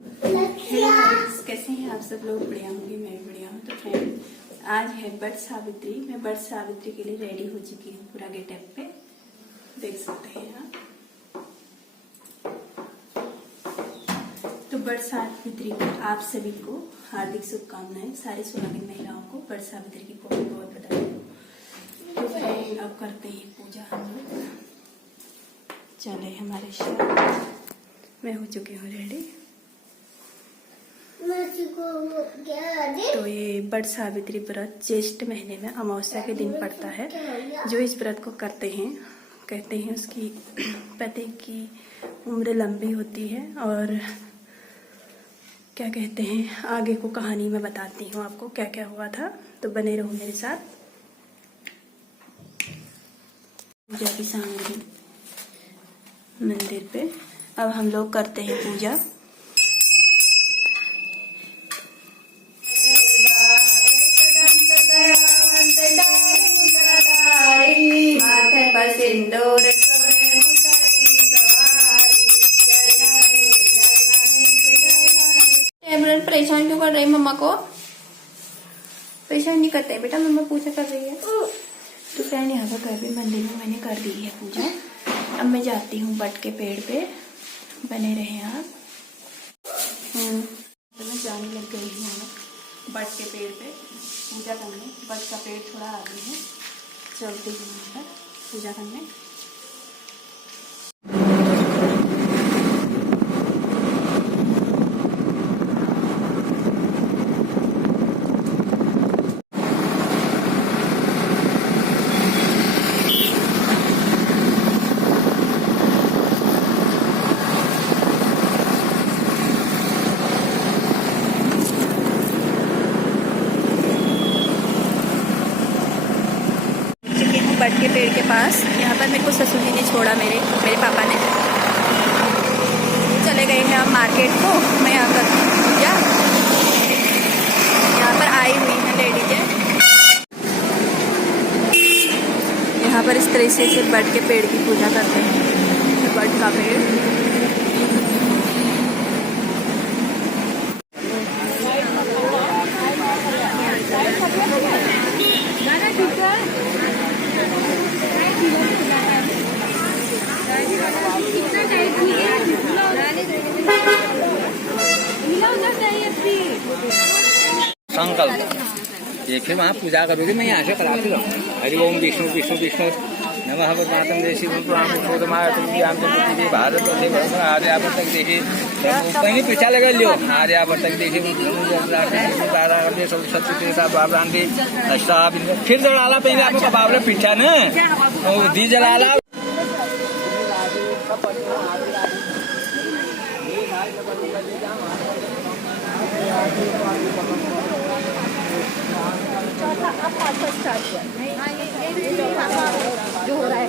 Hello friends, कैसे हैं आप सब लोग? बढ़िया होंगे, मैं भी बढ़िया हूँ। तो फ्रेंड, आज है बट सावित्री। मैं बट सावित्री के लिए रेडी हो चुकी हूँ पूरा गेटअप पे, देख सकते हैं आप। तो बट सावित्री पे आप सभी को हार्दिक शुभकामनाएं। सारी सुहागिन महिलाओं को बट सावित्री की बहुत बहुत बधाई। तो फ्रेंड, अब करते हैं पूजा हम लोग। चले हमारे साथ। मैं हो चुकी हूँ रेडी। तो ये बट सावित्री व्रत ज्येष्ठ महीने में अमावस्या के दिन पड़ता है। जो इस व्रत को करते हैं, कहते हैं उसकी पति की उम्र लंबी होती है। और क्या कहते हैं, आगे को कहानी मैं बताती हूँ आपको क्या क्या हुआ था। तो बने रहो मेरे साथ। पूजा की सामग्री मंदिर पे। अब हम लोग करते हैं पूजा। सिंदूर परेशान क्यों कर रही है? मम्मा को परेशान नहीं करते हैं बेटा, मम्मा पूजा कर रही है। तो फ्रेंड, यहाँ पर घर भी मंदिर में मैंने कर दी है पूजा। अब मैं जाती हूँ बट के पेड़ पे। बने रहे आप। तो मैं जाने लग गई हूँ बट के पेड़ पे पूजा करने। बट का पेड़ थोड़ा आगे है, चलती हूँ वहाँ पर पूजा करने। बट के पेड़ के पास, यहाँ पर मेरे को ससुर जी ने छोड़ा, मेरे पापा ने। चले गए हैं हम मार्केट को। मैं यहाँ करती हूँ पूजा। यहाँ पर आई हुई हैं लेडीजें। यहाँ पर इस तरह से बट के पेड़ की पूजा करते हैं। बट का पेड़ संकल्प ये फिर वहाँ पूजा करोगे। मैं यहाँ से कराती रहूँ। हरि ओम विष्णु विष्णु विष्णु नमः परमात्म देशी प्रणाम भारत आर्यावर तक देखिए कहीं पीछा लगा लियो। आर्यावर तक देखिए फिर जलाला पहले आपको बाबरे पीछा न दी जलाला। जो हो रहा है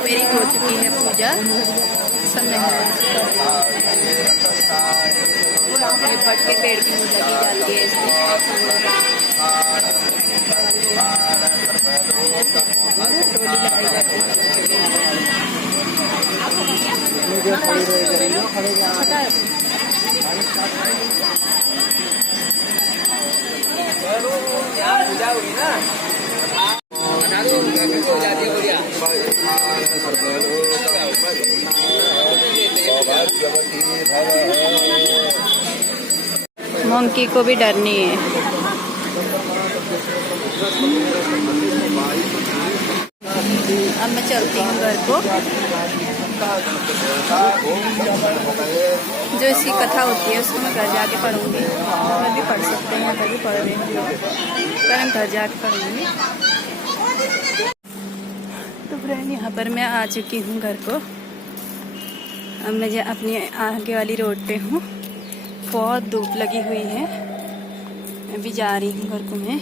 मेरी हो चुकी है पूजा, सब बट के पेड़ की पूजा की जाती है पूजा हुई ना हो जाती है। मंकी को भी डर नहीं है। अब मैं चलती हूँ घर को। जो इसकी कथा होती है उसको मैं घर जाके पढ़ूंगी। मैं भी पढ़ सकते हैं, घर भी पढ़ रहे हैं लोग, पर हम घर जाके पढ़ूंगी। तो फ्रेंड यहाँ पर मैं आ चुकी हूँ घर को। अब मैं अपनी आगे वाली रोड पे हूँ। बहुत धूप लगी हुई है। अभी जा रही हूँ घर को मैं।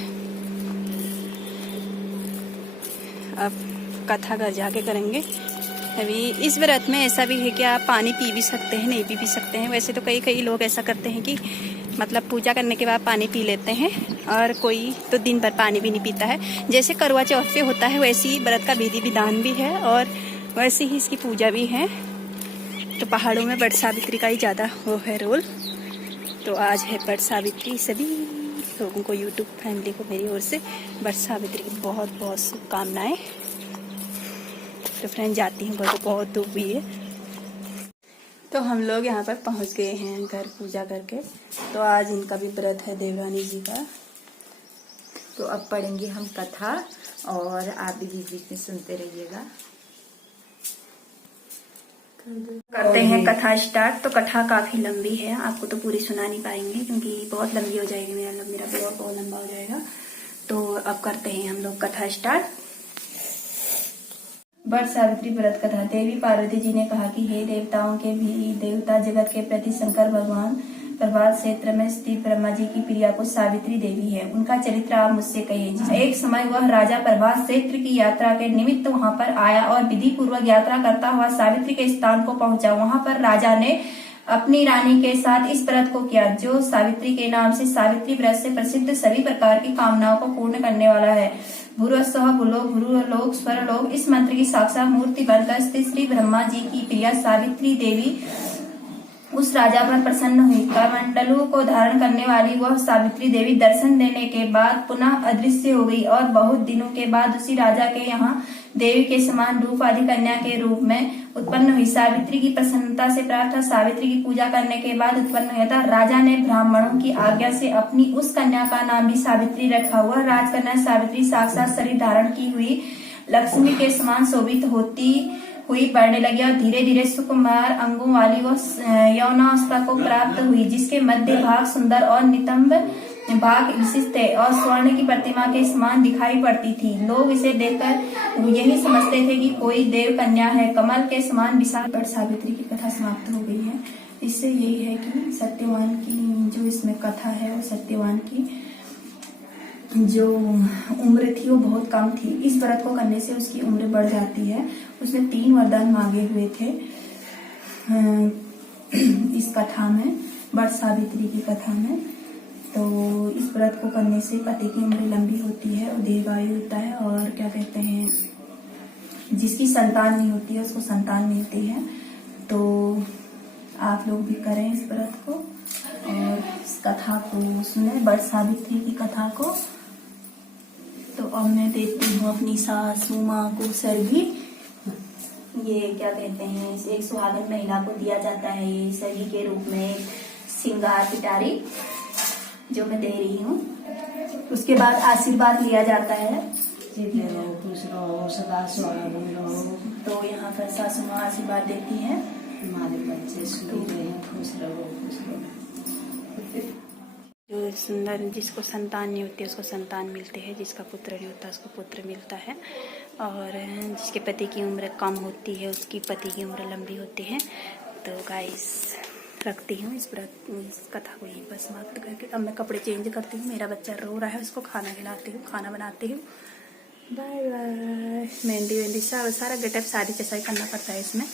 अब कथा घर जाके करेंगे। अभी इस व्रत में ऐसा भी है कि आप पानी पी भी सकते हैं, नहीं पी भी सकते हैं। वैसे तो कई लोग ऐसा करते हैं कि मतलब पूजा करने के बाद पानी पी लेते हैं, और कोई तो दिन भर पानी भी नहीं पीता है। जैसे करवा चौथ पे होता है वैसे ही व्रत का विधि विधान भी है, और वैसे ही इसकी पूजा भी है। तो पहाड़ों में वट सावित्री का ही ज़्यादा वो है रोल। तो आज है वट सावित्री। सभी लोगों को, यूट्यूब फैमिली को मेरी ओर से वट सावित्री की बहुत बहुत शुभकामनाएं। तो फ्रेंड जाती हूँ घर को, बहुत धूप भी है। तो हम लोग यहाँ पर पहुँच गए हैं घर पूजा करके। तो आज इनका भी व्रत है, देवरानी जी का। तो अब पढ़ेंगे हम कथा, और आप भी बीच बीच में सुनते रहिएगा। करते हैं कथा स्टार्ट। तो कथा काफी लंबी है, आपको तो पूरी सुना नहीं पाएंगे क्योंकि बहुत लंबी हो जाएगी। मेरा ब्लॉग बहुत लंबा हो जाएगा। तो अब करते हैं हम लोग कथा स्टार्ट। वट सावित्री व्रत कथा। देवी पार्वती जी ने कहा कि हे देवताओं के भी देवता, जगत के प्रति शंकर भगवान प्रभात क्षेत्र में स्थित ब्रह्मा जी की प्रिया को सावित्री देवी है। उनका चरित्र आप मुझसे कहिए। एक समय वह राजा प्रभात क्षेत्र की यात्रा के निमित्त वहां पर आया और विधि पूर्वक यात्रा करता हुआ सावित्री के स्थान को पहुंचा। वहां पर राजा ने अपनी रानी के साथ इस व्रत को किया, जो सावित्री के नाम से सावित्री व्रत से प्रसिद्ध सभी प्रकार की कामनाओं को पूर्ण करने वाला है। भूरस्सह भूलोक भूलोक स्वरलोक, इस मंत्र की साक्षात मूर्ति बनकर स्थित श्री ब्रह्मा जी की प्रिया सावित्री देवी उस राजा पर प्रसन्न हुई। कमंडलू को धारण करने वाली वह सावित्री देवी दर्शन देने के बाद पुनः अदृश्य हो गई, और बहुत दिनों के बाद उसी राजा के यहाँ देवी के समान रूप आदि कन्या के रूप में उत्पन्न हुई। सावित्री की प्रसन्नता से प्राप्त सावित्री की पूजा करने के बाद उत्पन्न हुआ था। राजा ने ब्राह्मणों की आज्ञा से अपनी उस कन्या का नाम भी सावित्री रखा। वह राजकन्या सावित्री साक्षात शरीर धारण की हुई लक्ष्मी के समान शोभित होती हुई बढ़ने लगी, और धीरे धीरे सुकुमार अंगों वाली वह यौनावस्था को प्राप्त हुई, जिसके मध्य भाग सुंदर और नितंब भाग विशिष्ट है और स्वर्ण की प्रतिमा के समान दिखाई पड़ती थी। लोग इसे देखकर यही समझते थे कि कोई देव कन्या है। कमल के समान विशाल। वट सावित्री की कथा समाप्त हो गई है। इससे यही है कि सत्यवान की जो इसमें कथा है, वो सत्यवान की जो उम्र थी वो बहुत कम थी। इस व्रत को करने से उसकी उम्र बढ़ जाती है। उसने 3 वरदान मांगे हुए थे इस कथा में, वट सावित्री की कथा में। तो इस व्रत को करने से पति की उम्र लंबी होती है और दीर्घायु होता है, और क्या कहते हैं, जिसकी संतान नहीं होती है उसको संतान मिलती है। तो आप लोग भी करें इस व्रत को और इस कथा को सुने, वट सावित्री की कथा को। तो अब मैं देती हूँ अपनी सासू माँ को सरगी। ये क्या कहते हैं, एक सुहागन महिला को दिया जाता है ये सरगी के रूप में सिंगार पिटारी, जो मैं दे रही हूँ। उसके बाद आशीर्वाद लिया जाता है। सदा सुहागन रहो। तो यहाँ पर सासू माँ आशीर्वाद देती है। हमारे बच्चे सुखी रहे, खुश रहो, खुश रहो। जो सुंदर, जिसको संतान नहीं होती उसको संतान मिलती है, जिसका पुत्र नहीं होता उसको पुत्र मिलता है, और जिसके पति की उम्र कम होती है उसकी पति की उम्र लंबी होती है। तो गाइस रखती हूँ इस कथा को यहीं पर समाप्त करके। अब मैं कपड़े चेंज करती हूँ, मेरा बच्चा रो रहा है, उसको खाना खिलाती हूँ, खाना बनाती हूँ। Bye bye. मेहंदी वेंदी सारा गेटअप शादी जैसा ही करना पड़ता है इसमें।